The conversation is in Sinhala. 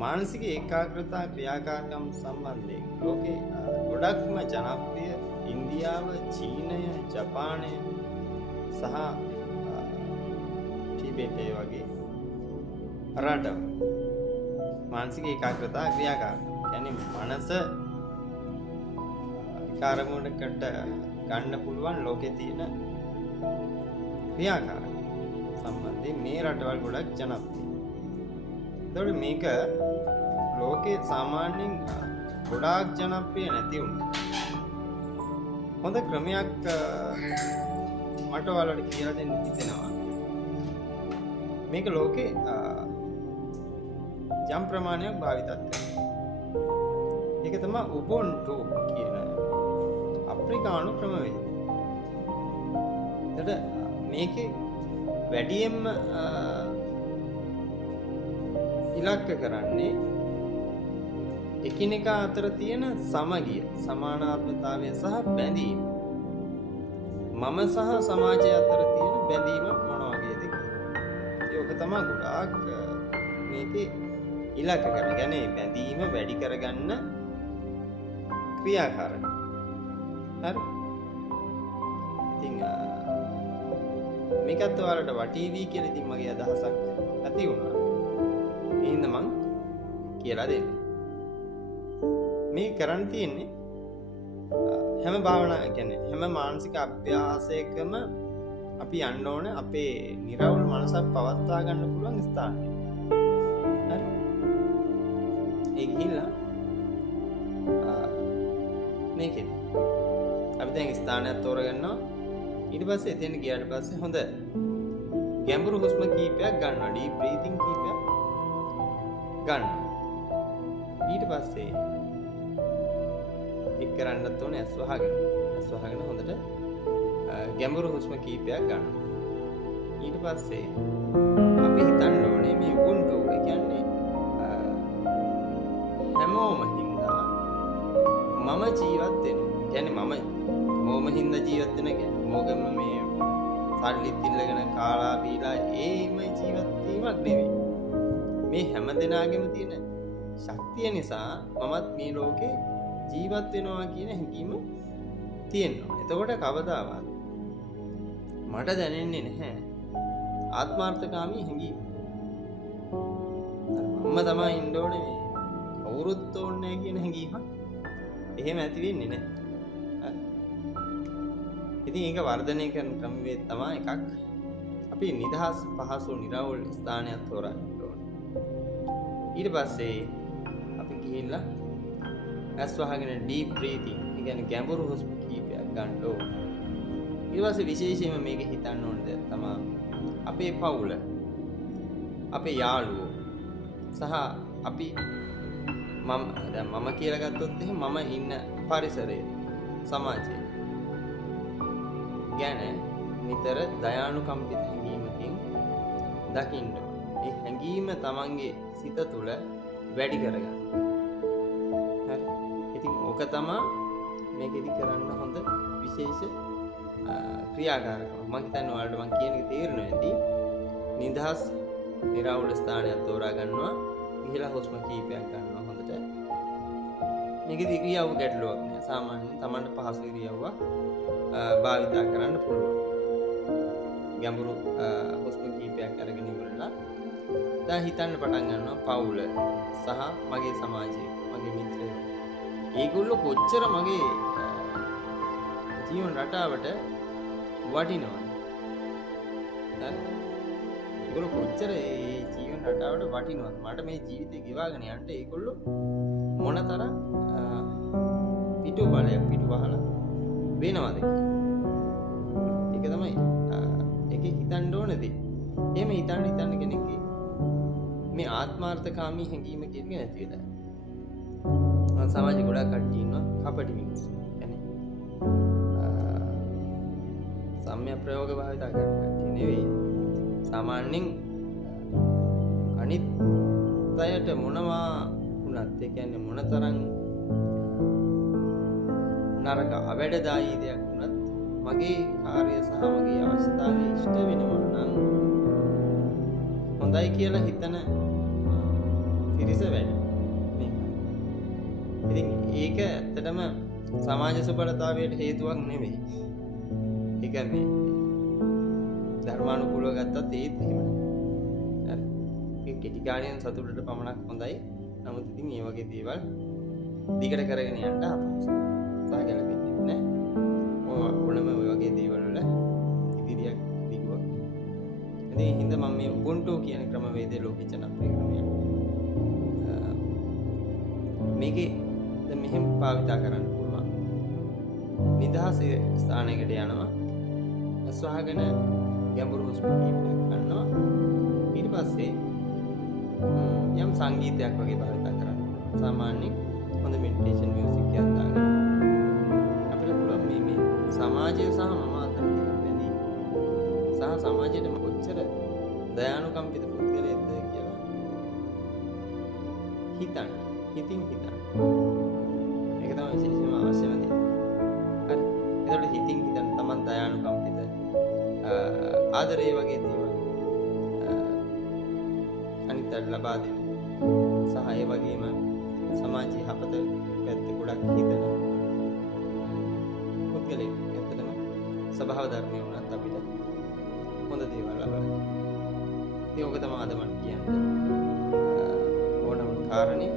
මානසික ඒකාග්‍රතා ක්‍රියාකාරකම් සම්බන්ධයෙන් ලෝකේ ගොඩක්ම ජනප්‍රිය ඉන්දියාව, චීනය, ජපානය සහ ටිබෙට් වගේ රටවල් මානසික ඒකාග්‍රතා ක්‍රියාකාරකම් කියන්නේ මනස කාර්යමුණකට ගන්න පුළුවන් ලෝකේ තියෙන ක්‍රියාකාරකම් සම්බන්ධයෙන් මේ රටවල් ගොඩක් ජනප්‍රියයි. එතකොට මේක ලෝකේ සාමාන්‍යයෙන් ගොඩාක් ජනප්‍රිය නැති වුණා. හොඳ ක්‍රමයක් මට ඔයාලට කියලා දෙන්න හිතෙනවා. මේක ලෝකේ යම් ප්‍රමාණයක් භාවිතත් කරනවා. ඒක තමයි උබුන්ටු කියන අප්‍රිකානු ක්‍රමවේදය. එතකොට මේකේ වැඩියෙන්ම ඉලක්ක කරන්නේ එකිනෙකා අතර තියෙන සමගිය, සමානාත්මතාවය සහ බැඳීම. මම සහ සමාජය අතර තියෙන බැඳීම මොන වගේද කියලා. ඒක තමයි ගොඩාක් මේකේ ඉලක්ක කරන්නේ. කියන්නේ බැඳීම වැඩි කරගන්න ක්‍රියාකාරක. හරි. ඉතින් මේකත් ඔයාලට වටීවි කියලා ඉතින් මගේ අදහසක් ඇති වුණා. එහෙනම් මං කියලා දෙන්න. මේ කරන්න තියෙන්නේ හැම භාවනා කියන්නේ හැම මානසික අභ්‍යාසයකම අපි යන්න ඕන අපේ නිර්වෘල් මනසක් පවත්වා ගන්න පුළුවන් ස්ථානය. හරි. ඒ ගිහිල්ලා මේකෙන් අපි දැන් ස්ථානයක් තෝරගන්නවා. ඊට පස්සේ එතෙන් ගියාට පස්සේ හොඳ ගැඹුරු හුස්ම කීපයක් ගන්නවා. ඩීප් බ්‍රීතිං කීපයක් ගන්න. ඊට පස්සේ එක් කරන්නත් ඕනේ ඇස් වහගෙන හොඳට ගැඹුරු හුස්ම කීපයක් ගන්න. ඊට පස්සේ අපි හිතන්න ඕනේ මේ උබුන්ටු කියන්නේ හැමෝම හින්දා මම ජීවත් වෙනවා. කියන්නේ මම හින්දා ජීවත් වෙන කියන්නේ මොකෙම මේ සල්ලිත් ඉල්ලගෙන කාලා බීලා ඒම ජීවත් වීමක් නෙවෙයි. මේ හැම දෙනාගේම තියෙන ශක්තිය නිසා මමත් මේ ලෝකේ ජීවත් වෙනවා කියන හැඟීම තියෙනවා. එතකොට කවදාවත් මට දැනෙන්නේ නැහැ ආත්මార్థකාමී හැඟීම. මම තමයි ඉන්න ඕනේ මේ කවුරුත් ඕනේ නැහැ කියන හැඟීම එහෙම ඇති වෙන්නේ නැහැ. ඉතින් ඒක වර්ධනය කරන ක්‍රමවේද තමයි එකක් අපි නිදහස් පහසු නිරවුල් ස්ථානයක් තෝරගන්න ඕනේ. ඊට පස්සේ අපි ගිහිල්ලා ඇස් වහගෙන ඩීප් බ්‍රීතිං, ඒ කියන්නේ ගැඹුරු හුස්ම කීපයක් ගන්න ඕනේ. ඊට පස්සේ විශේෂයෙන්ම මේක හිතන්න ඕනේ දෙයක් තමයි අපේ පවුල, අපේ යාළුවෝ සහ අපි මම කියලා ගත්තොත් එහෙනම් මම ඉන්න පරිසරය, සමාජය ගැන නිතර දයානුකම්පිත හැඟීමකින් දකින්න ඕනේ. ඒ හැඟීම තමන්ගේ සිත තුළ වැඩි කරගන්න. හරි. ඉතින් ඕක තමයි මේකෙදි කරන්න හොඳ විශේෂ ක්‍රියාකාරකම. මම හිතන්නේ ඔයාලට මම කියන එක තේරෙනවා ඇති. නිදහස් නිරවුල් ස්ථානයක් තෝරා ගන්නවා. ගිහිලා හුස්ම කීපයක් ගන්නවා හොඳට. මේකෙදි ඉරියව්ව ගැටලුවක් නෑ. සාමාන්‍යයෙන් Tamanට පහසු ඉරියව්වක් භාවිතා කරන්න පුළුවන්. ගැඹුරු හුස්ම කීපයක් අරගෙන ඉවරලා දැන් හිතන්න පටන් ගන්නවා පවුල සහ මගේ සමාජය, මගේ මිත්‍රයෝ. ඒගොල්ලෝ කොච්චර මගේ ජීවන රටාවට වටිනවද? දැන් ඒගොල්ලෝ කොච්චර ඒ ජීවන රටාවට වටිනවද? මට මේ ජීවිතේ ගෙවාගෙන යන්න ඒගොල්ලෝ මොනතරම් පිටු බලයක් පිටු වහලා වෙනවද? ඒක තමයි ඒකේ හිතන්න ඕනේදී. එහෙම හිතන්න කෙනෙක්ගේ මේ ආත්මార్థකාමී හැඟීම කියන එක නැති වෙලා. සමාජේ ගොඩක් කට්ටිය ඉන්නවා කපටි මිනිස්සු. يعني සම්‍යක් ප්‍රයෝග භාවිත කරන කට්ටිය නෙවෙයි. සාමාන්‍යයෙන් අනිත් අයට මොනවා වුණත් ඒ කියන්නේ මොනතරම් නරක අවැඩදායී දෙයක් වුණත් මගේ කාර්ය සහ මගේ අවශ්‍යතාවය ඉෂ්ට වෙනවා නම් හොඳයි කියලා හිතන ඒක ඇත්තටම සමාජ සුබලතාවයට හේතුවක් නෙවෙයි. ඒක මේ ධර්මානුකූලව ගත්තත් ඒත් එහෙමයි. හරි. ඒ කෙටි කාලයෙන් සතුටට පමණක් හොඳයි. නමුත් ඉතින් මේ වගේ දේවල් දිගට කරගෙන යන්න අපහසුයි. සාගැලපෙන්නේ නැහැ. ඕනම ඔය වගේ දේවල් වල ඉදිරියක් දිගුවක්. ඉතින් හින්දා මම මේ උබුන්ටු කියන ක්‍රමවේදයේ ලෝකෙ ජනප්‍රිය ක්‍රමයක්. මේකේ දැන් මෙහෙම භාවිතා කරන්න පුළුවන්. නිදහසේ ස්ථානයකට යනවා. අස්වහගෙන ගැඹුරු හුස්ම කීපයක් ගන්නවා. ඊට පස්සේ යම් සංගීතයක් වගේ භාවිතා කරන්න පුළුවන්. සාමාන්‍යයෙන් හොඳ මෙඩිටේෂන් මියුසික් එකක් දාගෙන අපිට පුළුවන් මේ සමාජය සහ මම අතර තියෙන බැඳීම සහ සමාජයට කොච්චර දයානුකම්පිත පුද්ගලයෙක්ද කියලා හිතන්න. හිතින් හිතන්න. ඒක තමයි විශේෂයෙන්ම අවශ්‍යම දේ. හරි. ඒකට හිතින් හිතන්න තමන් දයානුකම්පිත ආදරේ වගේ දේවල් අනිත්ට ලබා දෙන සහ ඒ වගේම සමාජයේ හපත පැත්තේ ගොඩක් හිතන පුද්ගලයෙක් ඇත්තටම ස්වභාව ධර්මයේ වුණත් අපිට හොඳ දේවල් ලබා දෙනවා. ඒක තමයි අද මම කියන්නේ ඕනම කාරණේ